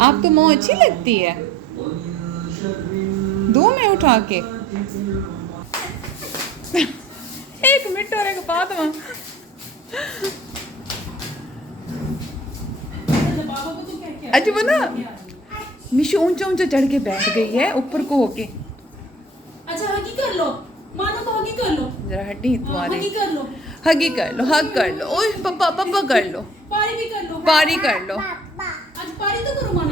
आप तो माँ अच्छी लगती है, दो में उठा के। एक मिनट और एक बात माँ, अच्छा वो ना मिशु ऊंचा ऊंचा चढ़ के बैठ गई है ऊपर को होके। अच्छा हगी कर लो, मानो को हगी कर लो, जरा हड्डी तुम्हारी, हगी कर लो, हगी कर लो, हग कर लो, ओए पप्पा पप्पा कर लो, पारी भी कर लो, पारी कर लो। आज पारी तो करो मानो।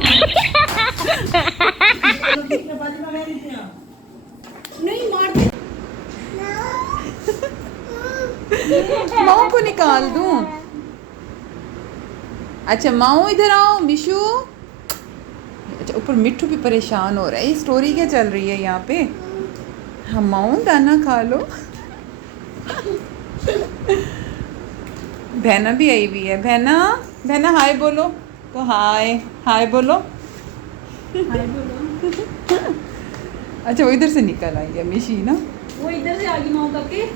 नहीं मारते, माओ को निकाल दूं? अच्छा माओ इधर आओ मिशु। अच्छा ऊपर मिट्ठू भी परेशान हो रहा है, ये स्टोरी क्या चल रही है यहाँ पे? हाँ माओ दाना खा लो। बहना भी आई हुई है, बहना बहना हाय बोलो तो, हाय हाय बोलो। हाय बोलो। अच्छा वो इधर से निकल आई है मिशी ना, वो इधर से आगे माओ करके,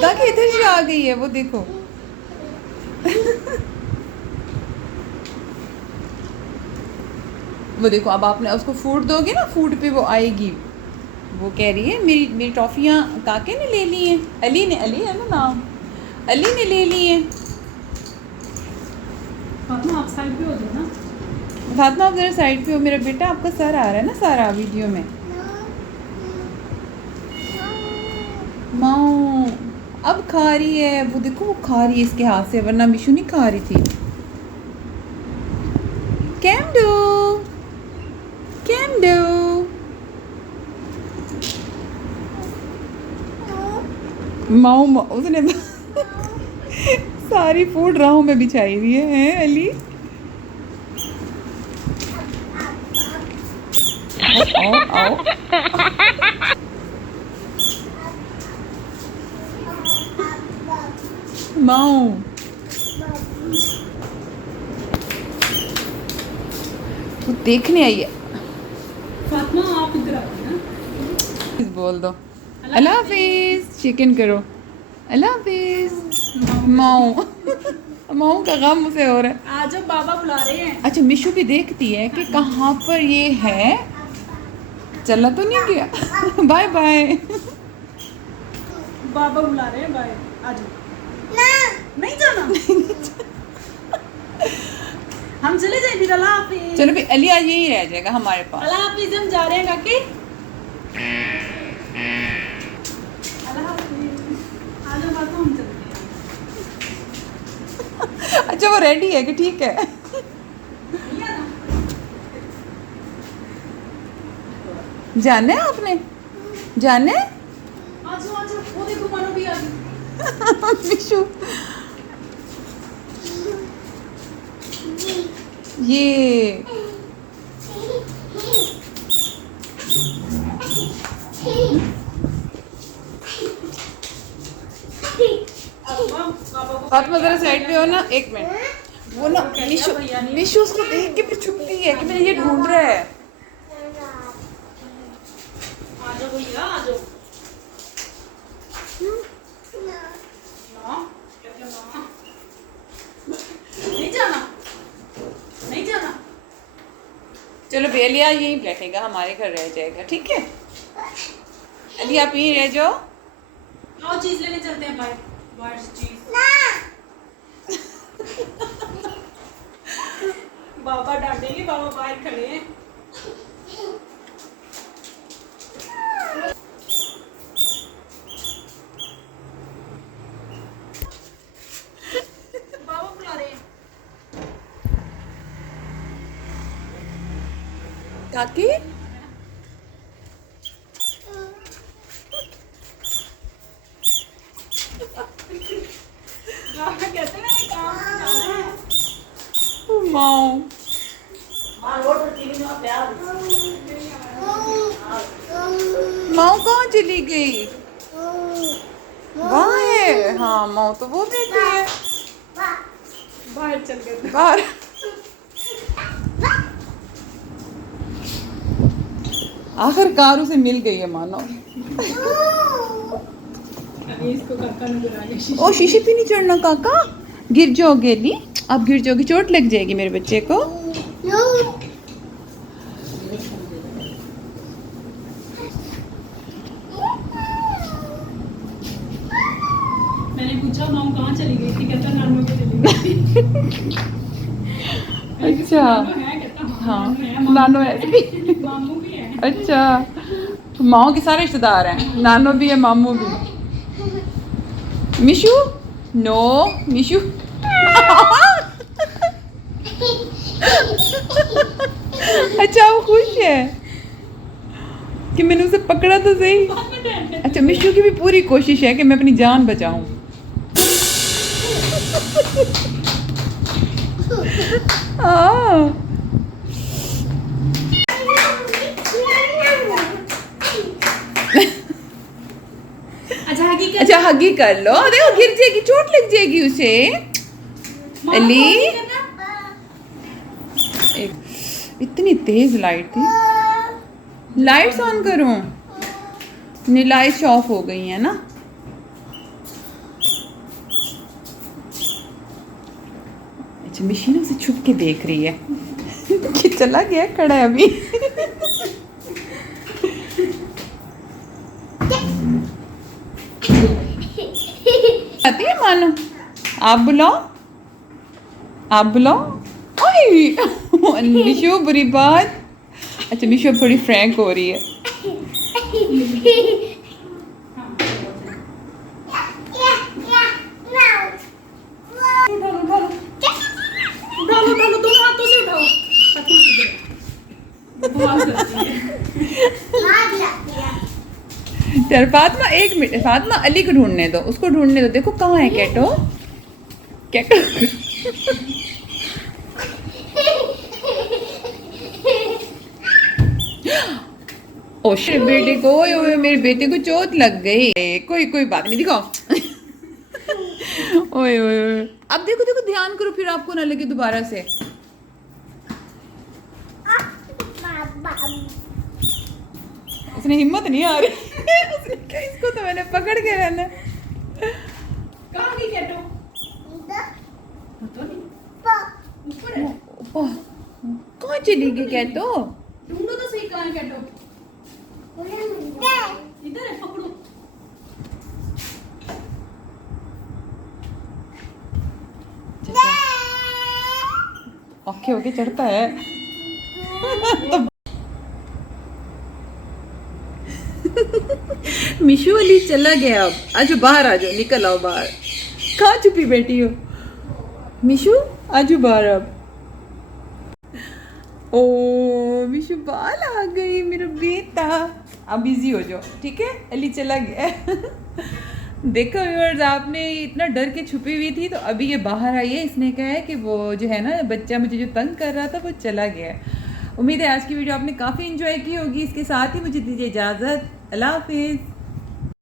ताकि इधर से आ गई है वो देखो। वो देखो अब आपने उसको फूड दोगे ना, फूड पे वो आएगी। वो कह रही है मेरी मेरी टॉफियाँ काके ने ले ली हैं, अली ने, अली है ना नाम, अली ने ले ली हैं। फातिमा आप साइड पे हो जाओ ना। फातिमा आप जरा साइड पे हो, मेरा बेटा आपका सर आ रहा है ना सारा वीडियो में। माओ अब खा रही है, वो देखो वो खा रही है इसके हाथ से, वरना मिशु नहीं खा रही थी। कैमडो कैमडो माओ उसने सारी फूड राहों में बिछाई हुई है, हैं अली? आओ आओ माओ वो देखने आई है। फातिमा आप इधर आओ ना। बोल दो अल्लाह हाफिज, चिकन करो अल्लाह हाफिज। माओ माओ का गम उसे हो रहा है। आज बाबा बुला रहे हैं। अच्छा मिशु भी देखती है कि कहाँ पर ये है, चला तो नहीं गया। Bye bye. बाबा बुला रहे हैं, बाय। आज नहीं जाना। हम चले जाएंगे, अल्लाह हाफिज। चलो भी अली आज यही रह जाएगा हमारे पास। अल्लाह हाफिज, हम जा रहे हैं काकी। अल्लाह हाफिज। आज हम चलते हैं। अच्छा वो रेडी है कि ठीक है? जाना है आपने, जाना है? आजो आजो, वो देखो मानो भी आ गई। मिशु ये फातिमा जरा साइड पे हो ना, एक मिनट। वो ना मिशु मिशु उसको देख के फिर छुप गई है कि मैंने ये ढूंढ रहा है। आजो भैया आजो। नहीं जाना, नहीं जाना। चलो भी अली आज यहीं बैठेगा, हमारे घर रह जाएगा, ठीक है? अली आप यहीं रह जाओ। आओ चीज लेने चलते हैं, बाय बाहर से चीज। बाबा डांटेंगे, बाबा बाहर खड़े हैं। बाबा बुला रहे हैं। काकी बाबा कहते हैं मैंने काम से जाना है। माओ माओ कहाँ चली गई? वहाँ है, हाँ माओ तो वो बैठी है बाहर चल गए। बाहर। आखिरकार उसे मिल गई है मानो। अभी इसको काका ने बुलाया शीशे। ओ शीशे पे नहीं चढ़ना काका, गिर जाओगे ली, आप गिर जाओगे, चोट लग जाएगी मेरे बच्चे को। मैंने पूछा माम कहाँ चली गई थी, कहता नानू के चली गई थी। अच्छा नानू है, कहता हाँ नानू है, नानो है मामू भी है। अच्छा माओ के सारे रिश्तेदार हैं, नानो भी है मामू भी। मिशु नो मिशु अच्छा वो खुश है कि मैंने उसे पकड़ा तो सही। अच्छा मिशु की भी पूरी कोशिश है कि मैं अपनी जान बचाऊं। हाँ अच्छा हगी कर लो, देखो गिर जाएगी, चोट लग जाएगी उसे। अली इतनी तेज लाइट थी, लाइट्स ऑन करो। नहीं लाइट्स ऑफ हो गई है ना। अच्छा मशीन उसे छुप के देख रही है कि चला गया, खड़ा है अभी। आती है मानो, आप बुलाओ, आप बुलाओ। ओए मिशु बुरी बात। अच्छा मिशु अब थोड़ी फ्रैंक हो रही है। उठाओ दोनों हाथों से उठाओ। बहुत करती है। चल फातिमा एक मिनट, फातिमा अली को ढूंढने दो, उसको ढूंढने दो। देखो कहाँ है कैटो, कैटो। ओ शिट बेटे को, ओए मेरे बेटे को चोट लग गई। कोई कोई बात नहीं, दिखाओ। ओए ओए ओए अब देखो देखो ध्यान करो, फिर आपको ना लगे दोबारा से। उसने हिम्मत नहीं आ रही। उसने क्या, इसको तो मैंने पकड़ के रहना। कहाँ गई कैटो? पता नहीं। ऊपर है। कहाँ चली गई कैटो? ढूंढो तो सही, कहाँ है कैटो? इधर है, पकड़ो। ओके ओके चढ़ता है। मिशु अली चला गया। अब आजो बाहर, आ जाओ, निकल आओ बाहर। कहाँ छुपी बैठी हो मिशु? आजो बाहर अब। ओ मिशु बाल आ गई मेरा बेटा। अब बिजी हो जाओ, ठीक है? अली चला गया। देखो व्यूअर्स, आपने इतना डर के छुपी हुई थी, तो अभी ये बाहर आई है। इसने कहा है कि वो जो है ना बच्चा मुझे जो तंग कर रहा था वो चला गया। उम्मीद है आज की वीडियो आपने काफ़ी इंजॉय की होगी। इसके साथ ही मुझे दीजिए इजाज़त। अल्लाह हाफिज़।